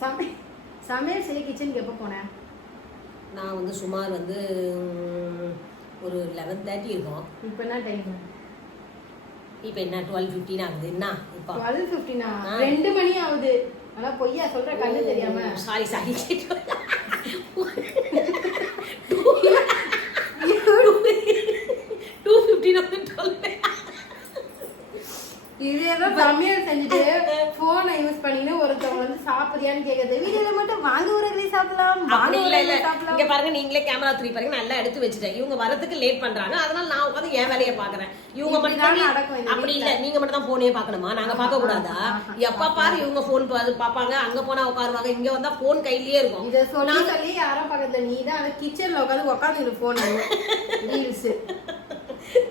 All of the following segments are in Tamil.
சமை சமையல் செய்ய கிச்சனுக்கு எப்போ போனேன் நான் வந்து சுமார் வந்து ஒரு லெவன் தேர்ட்டி இருக்கும் இப்போ என்ன டைம் இப்போ என்ன டுவெல் ஃபிஃப்டின் ஆகுது என்ன இப்போ டுவெல் ஃபிஃப்டினா. ரெண்டு மணி ஆகுது ஆனா பொய்யா சொல்ற கண்ணு தெரியாம sorry sorry two fifteen twelve இது ஏதோ சமையல் செஞ்சுட்டு போனை யூஸ் பண்ணின்னு ஒருத்தவங்க வந்து சாப்பிடுறியான்னு கேக்குறது. வீடியோல மட்டும் வாங்க உரகளி சாப்பிடலாம் வாங்க இல்ல. இங்க பாருங்க நீங்களே கேமரா த்ரீ பாருங்க நல்லா எடுத்து வச்சுட்டேன். இவங்க வரதுக்கு லேட் பண்றாங்க. அதனால நான் உட்காந்து என் வேலையை பாக்குறேன் இவங்க மட்டும் அப்படி இல்ல. நீங்க மட்டும் தான் போனே பார்க்கணுமா? நாங்க பார்க்க கூடாதா? எப்ப பாரு இவங்க போன் பாப்பாங்க அங்க போனா உட்காருவாங்க இங்க வந்தா போன் கையிலேயே இருக்கும். இத சொல்லி சொல்லி யாரும் பக்கத்துல நீ தான் அந்த கிச்சன்ல உட்காந்து உட்காந்து போன் ரீல்ஸ்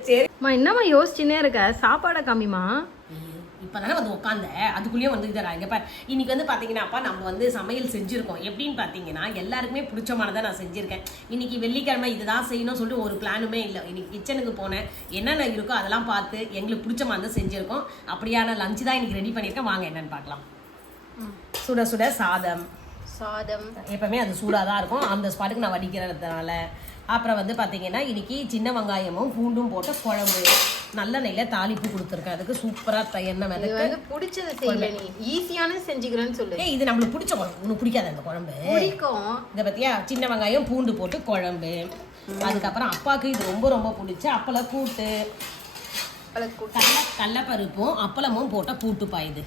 சரி. அம்மா என்னம்மா யோசிச்சுன்னே இருக்க? சாப்பாடை காமிமா இப்பதானே வந்து உட்காந்த அதுக்குள்ளேயே வந்து இதரா இங்க பாரு இன்னைக்கு வந்து பாத்தீங்கன்னாப்பா நம்ம வந்து சமையல் செஞ்சிருக்கோம். எப்படின்னு பாத்தீங்கன்னா எல்லாருக்குமே பிடிச்சமானதை நான் செஞ்சிருக்கேன். இன்னைக்கு வெள்ளிக்கிழமை இதுதான் செய்யணும்னு சொல்லிட்டு ஒரு பிளானுமே இல்லை. இன்னைக்கு கிச்சனுக்கு போனேன். என்னென்ன இருக்கோ அதெல்லாம் பார்த்து எங்களுக்கு பிடிச்சமானதை செஞ்சிருக்கோம். அப்படியான லஞ்ச் தான் இன்னைக்கு ரெடி பண்ணியிருக்கேன். வாங்க என்னன்னு பார்க்கலாம். சுட சுட சாதம். சாதம். எப்பவுமே அது சூடாக தான் இருக்கும். அந்த ஸ்பாட்டுக்கு நான் வடிக்கிறதுனால. அப்புறம் வந்து பார்த்தீங்கன்னா இன்னைக்கு சின்ன வெங்காயமும் பூண்டும் போட்ட குழம்பு. நல்ல நெய்யில் தாளிப்பு கொடுத்துருக்கேன். அதுக்கு சூப்பராக எண்ணெய் இது மிதக்கு. வந்து பிடிச்சது செய்யல நீ. ஈஸியான செஞ்சுக்கிறேன்னு சொல்லு. ஏய் இது நம்மளுக்கு பிடிச்ச குழம்பு. உனக்கு பிடிக்காத அந்த குழம்பு? பிடிக்கும். இதை பத்தியா? சின்ன வெங்காயம் பூண்டு போட்டு குழம்பு. அதுக்கப்புறம் அப்பாவுக்கு இது ரொம்ப ரொம்ப பிடிச்ச. அப்பள கூட்டு கடல கடலப்பருப்பும் அப்பளமும் போட்ட கூட்டுப்பா இது.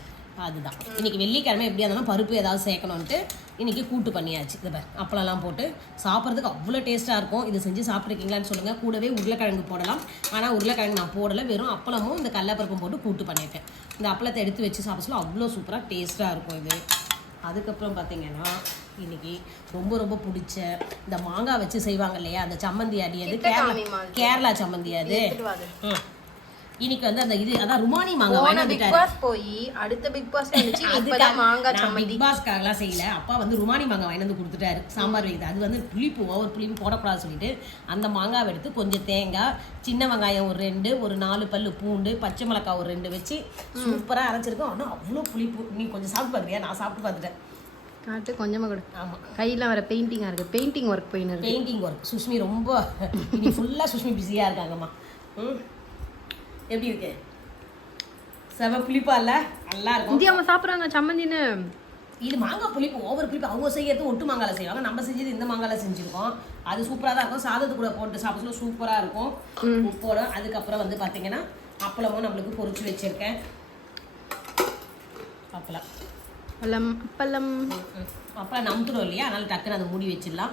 அதுதான். இன்னைக்கு வெள்ளிக்கிழமை எப்படியா இருந்தாலும் பருப்பு ஏதாவது சேர்க்கணும்ட்டு இன்னைக்கு கூட்டு பண்ணியாச்சு. இது பாரு அப்பளம்லாம் போட்டு சாப்பிட்றதுக்கு அவ்வளோ டேஸ்ட்டாக இருக்கும். இது செஞ்சு சாப்பிட்ருக்கீங்களான்னு சொல்லுங்கள் கூடவே உருளைக்கிழங்கு போடலாம். ஆனால் உருளைக்கிழங்கு நான் போடலை. வெறும் அப்பளமும் இந்த கடலப்பருப்பும் போட்டு கூட்டு பண்ணியிருக்கேன் இந்த அப்பளத்தை எடுத்து வச்சு சாப்பிட சொல்ல அவ்வளோ சூப்பராக டேஸ்ட்டாக இருக்கும் இது. அதுக்கப்புறம் பார்த்தீங்கன்னா இன்னைக்கு ரொம்ப ரொம்ப பிடிச்ச இந்த மாங்காய் வச்சு செய்வாங்க இல்லையா? அந்த சம்மந்தி அடி அது கேரளா. கேரளா சம்மந்தி அது. இன்னைக்கு வந்து அந்த இது அதான் ருமானி மாங்காய் வாங்கி பிக் பாஸ் போய் அடுத்த பிக் பாஸ் வந்துச்சு இப்பதான் மாங்காய் சம்மந்தி. பிக் பாஸ்க்காகலாம் செய்யல. அப்பா வந்து ருமானி மாங்காய் வாங்கி வந்து கொடுத்துட்டாரு. சாம்பார் வைக்குது அது வந்து புளிப்பு ஓவர் புளிப்பு போடக்கூடாது சொல்லிட்டு அந்த மாங்காவை எடுத்து கொஞ்சம் தேங்காய் சின்ன வெங்காயம் ஒரு ரெண்டு ஒரு நாலு பல்லு பூண்டு பச்சை மிளகாய் ஒரு ரெண்டு வச்சு சூப்பரா அரைச்சிருக்கோம். ஆனால் அவ்வளோ புளிப்பு. நீ கொஞ்சம் சாப்பிட்டு பார்க்குறியா நான் சாப்பிட்டு பார்த்துட்டேன். காட்டு கொஞ்சமா கொடு. ஆமா. கையில வர பெயிண்டிங்கா இருக்கு. பெயிண்டிங் ஒர்க் போயின்னு பெயிண்டிங் ஒர்க் சுஷ்மி ரொம்ப இன்னைக்கு ஃபுல்லாக சுஷ்மி பிஸியாக இருக்காங்கம்மா. ம். எப்படி இருக்கு? செவ புளிப்பா இல்ல? நல்லா இருக்கும். இந்தியா அம்மா சாப்பிடுறாங்க சம்மந்தின்னு. இது மாங்காய் புளிப்பு ஓவர் புளிப்பு. அவங்க செய்யறது ஒட்டு மாங்கால செய்வாங்க. நம்ம செஞ்சது இந்த மாங்கால செஞ்சிருக்கோம். அது சூப்பரா தான் இருக்கும். சாதத்து கூட போட்டு சாப்பிட சொல்ல சூப்பரா இருக்கும். உப்போட அதுக்கப்புறம் வந்து பாத்தீங்கன்னா அப்பளமும் நம்மளுக்கு பொரிச்சு வச்சிருக்கேன். அப்பளம். பழம் பழம் அப்பளம் நமுத்துடும் இல்லையா? அதனால டக்குன்னு அதை மூடி வச்சிடலாம்.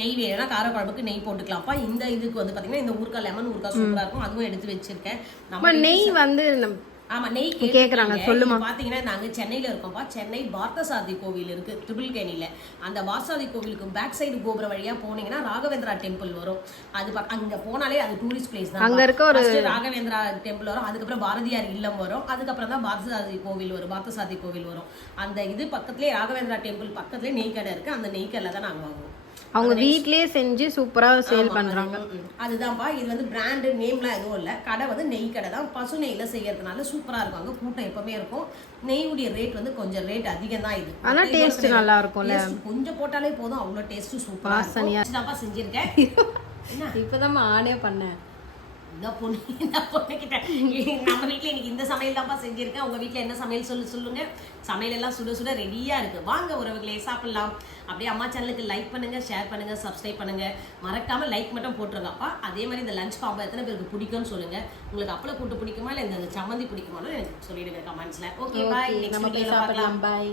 நெய் வேணும்னா காரக்குழம்புக்கு நெய் போட்டுக்கலாம்ப்பா. இந்த இதுக்கு வந்து பாத்தீங்கன்னா இந்த ஊறுகாய் லெமன் ஊறுகாய் சூப்பரா இருக்கும். அதுவும் எடுத்து வச்சிருக்கேன். நம்ம நெய் வந்து ஆமா நெய் கேக்குறாங்க, சொல்லுமா. பாத்தீங்கன்னா நாங்க சென்னையில இருக்கோம்ப்பா. சென்னை பார்த்தசாரதி கோவில் இருக்கு ட்ரிபிள் கேணில அந்த பார்த்தசாரதி கோவிலுக்கு பேக் சைடு கோபுரம் வழியா போனீங்கன்னா ராகவேந்திரா டெம்பிள் வரும். அது அங்க போனாலே அது டூரிஸ்ட் பிளேஸ் தான் அங்க இருக்க ஒரு- ராகவேந்திரா டெம்பிள் வரும். அதுக்கப்புறம் பாரதியார் இல்லம் வரும். அதுக்கப்புறம் தான் பார்த்தசாரதி கோவில் வரும். பார்த்தசாரதி கோவில் வரும். அந்த இது பக்கத்துலயே ராகவேந்திரா டெம்பிள் பக்கத்துலயே நெய் கடை இருக்கு. அந்த நெய் கடையில தான் நாங்க வாங்குவோம். அவங்க வீட்லயே செஞ்சு சூப்பரா சேல் பண்றாங்க. அதுதான்ப்பா இது வந்து பிராண்டு நேம்லாம் எதுவும் இல்லை. கடை வந்து நெய் கடை தான். பசு நெய்ல செய்யறதுனால சூப்பரா இருக்கும். அங்க கூட்டம் எப்பவுமே இருக்கும். நெய்யுடைய ரேட் வந்து கொஞ்சம் ரேட் அதிகம் தான் இது. ஆனா இதோட நல்லா இருக்கும்ல? கொஞ்சம் போட்டாலே போதும். அவ்வளோ டேஸ்ட் சூப்பரா. இருக்கும். செஞ்சிருக்கேன். என்ன? இப்பதான் ஆனே பண்ணேன். இந்த பொண்ணு இந்த பொண்ணுகிட்ட. நம்ம வீட்ல இன்னைக்கு இந்த சமையல் தான்ப்பா செஞ்சிருக்கேன். உங்க வீட்ல என்ன சமையல் சொல்லு சொல்லுங்க. சமையல் எல்லாம் சுட சுட ரெடியா இருக்கு. வாங்க உறவுகளே சாப்பிடலாம். அப்படியே அம்மா சேனலுக்கு லைக் பண்ணுங்க ஷேர் பண்ணுங்க சப்ஸ்கிரைப் பண்ணுங்க. மறக்காம லைக் மட்டும் போட்டுருங்கப்பா. அதே மாதிரி இந்த லஞ்ச் காம்போ எத்தனை பேருக்கு பிடிக்கும்னு சொல்லுங்க. உங்களுக்கு அப்பள கூட்டு பிடிக்குமா இல்ல இந்த சம்மந்தி பிடிக்குமான்னு எனக்கு சொல்லிடுங்க கமெண்ட்ஸ்ல ஓகே பாய் நெக்ஸ்ட் பார்க்கலாம். பாய்